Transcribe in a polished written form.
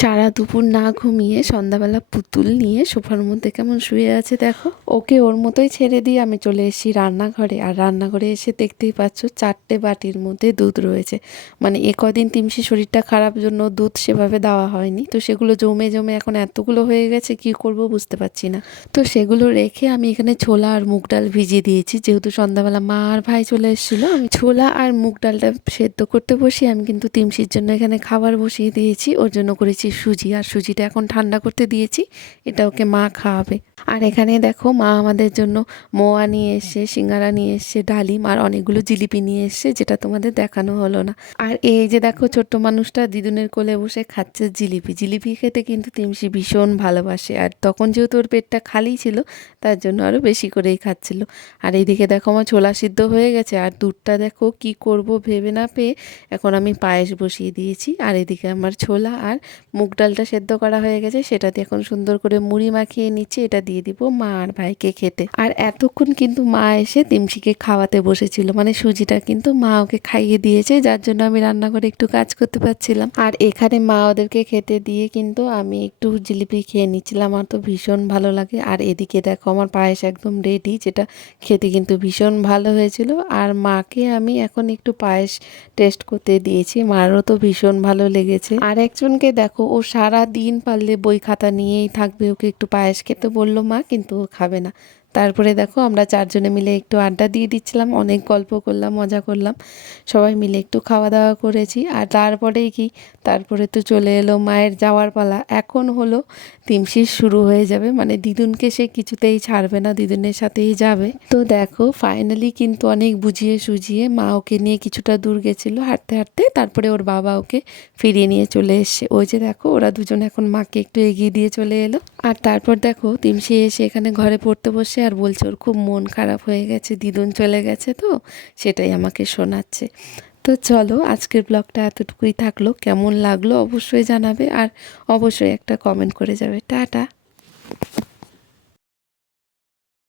সারা দুপুর না ঘুমিয়ে সন্ধ্যাবেলা পুতুল নিয়ে সোফার মধ্যে কেমন শুয়ে আছে দেখো। ওকে ওর মতোই ছেড়ে দিয়ে আমি চলে এসেছি রান্নাঘরে। আর রান্নাঘরে এসে দেখতেই পাচ্ছ 4টে বাটির মধ্যে দুধ রয়েছে। মানে কদিন তিমসি শরীরটা খারাপ জন্য দুধ সেভাবে দেওয়া হয়নি, তো সেগুলো জমে জমে এখন এতগুলো হয়ে গেছে, কি করব বুঝতে পারছি না। তো সেগুলো রেখে আমি এখানে ছোলা আর মুগ ডাল ভিজিয়ে দিয়েছি, যেহেতু সন্ধ্যাবেলা মা আর ভাই চলে এসেছিলো। আমি ছোলা আর মুগ ডালটা সেদ্ধ করতে বসি, আমি কিন্তু তিমসির জন্য এখানে খাবার বসিয়ে দিয়েছি। ওর জন্য করেছি সুজি, আর সুজিটা এখন ঠান্ডা করতে দিয়েছি, এটা ওকে মা খাওয়াবে। আর এখানে দেখো মা আমাদের জন্য মোয়া নিয়ে এসছে, সিঙ্গারা নিয়ে এসছে, ডালিম আর অনেকগুলো জিলিপি নিয়ে এসছে, যেটা তোমাদের দেখানো হলো না। আর এই যে দেখো ছোট্ট মানুষটা দিদুনের কোলে বসে খাচ্ছে জিলিপি। জিলিপি খেতে কিন্তু তিমসি ভীষণ ভালোবাসে, আর তখন যেহেতু ওর পেটটা খালি ছিল তার জন্য আরও বেশি করেই খাচ্ছিল। আর এইদিকে দেখো আমার ছোলা সিদ্ধ হয়ে গেছে, আর দুধটা দেখো কি করব ভেবে না পেয়ে এখন আমি পায়েস বসিয়ে দিয়েছি। আর এদিকে আমার ছোলা আর মুগ ডালটা সেদ্ধ করা হয়ে গেছে, সেটাতে এখন সুন্দর করে মুড়ি মাখিয়ে নিচ্ছি। এটা দিয়ে দিব মা আর ভাইকে খেতে। আর এতক্ষণ কিন্তু মা এসে তিমসিকে খাওয়াতে বসেছিল, মানে সুজিটা কিন্তু মা ওকে খাইয়ে দিয়েছে, যার জন্য আমি রান্নাঘরে একটু কাজ করতে পারছিলাম। আর এখানে মা ওদেরকে খেতে দিয়ে কিন্তু আমি একটু জিলিপি খেয়ে নিচ্ছিলাম, আমার তো ভীষণ ভালো লাগে। আর এদিকে দেখো আমার পায়েস একদম রেডি, যেটা খেতে কিন্তু ভীষণ ভালো হয়েছিল। আর মাকে আমি এখন একটু পায়েস টেস্ট করতে দিয়েছি, মারও তো ভীষণ ভালো লেগেছে। আর একজনকে দেখো ও সারা দিন পারলে বই খাতা নিয়েই থাকবে, ওকে একটু পায়েস খেতে বললো মা, কিন্তু ও খাবে না। তারপরে দেখো আমরা 4জনে মিলে একটু আড্ডা দিয়ে দিচ্ছিলাম, অনেক গল্প করলাম, মজা করলাম, সবাই মিলে একটু খাওয়া দাওয়া করেছি। আর তারপরেই কি, তারপরে তো চলে এলো মায়ের যাওয়ার পালা। এখন হলো তিমসির শুরু হয়ে যাবে, মানে দিদুনকে সে কিছুতেই ছাড়বে না, দিদুনের সাথেই যাবে। তো দেখো ফাইনালি কিন্তু অনেক বুঝিয়ে সুঝিয়ে মা ওকে নিয়ে কিছুটা দূর গেছিলো হাঁটতে হাঁটতে, তারপরে ওর বাবা ওকে ফিরিয়ে নিয়ে চলে এসছে। ওই যে দেখো ওরা দুজন এখন মাকে একটু এগিয়ে দিয়ে চলে এলো। আর তারপর দেখো তিমসি এসে এখানে ঘরে পড়তে বসে আর বলছে ওর খুব মন খারাপ হয়ে গেছে, দিদুন চলে গেছে, তো সেটাই আমাকে শোনাচ্ছে। তো চলো আজকের ব্লগটা এতটুকুই থাকলো, কেমন লাগলো অবশ্যই জানাবে, আর অবশ্যই একটা কমেন্ট করে যাবে। টাটা।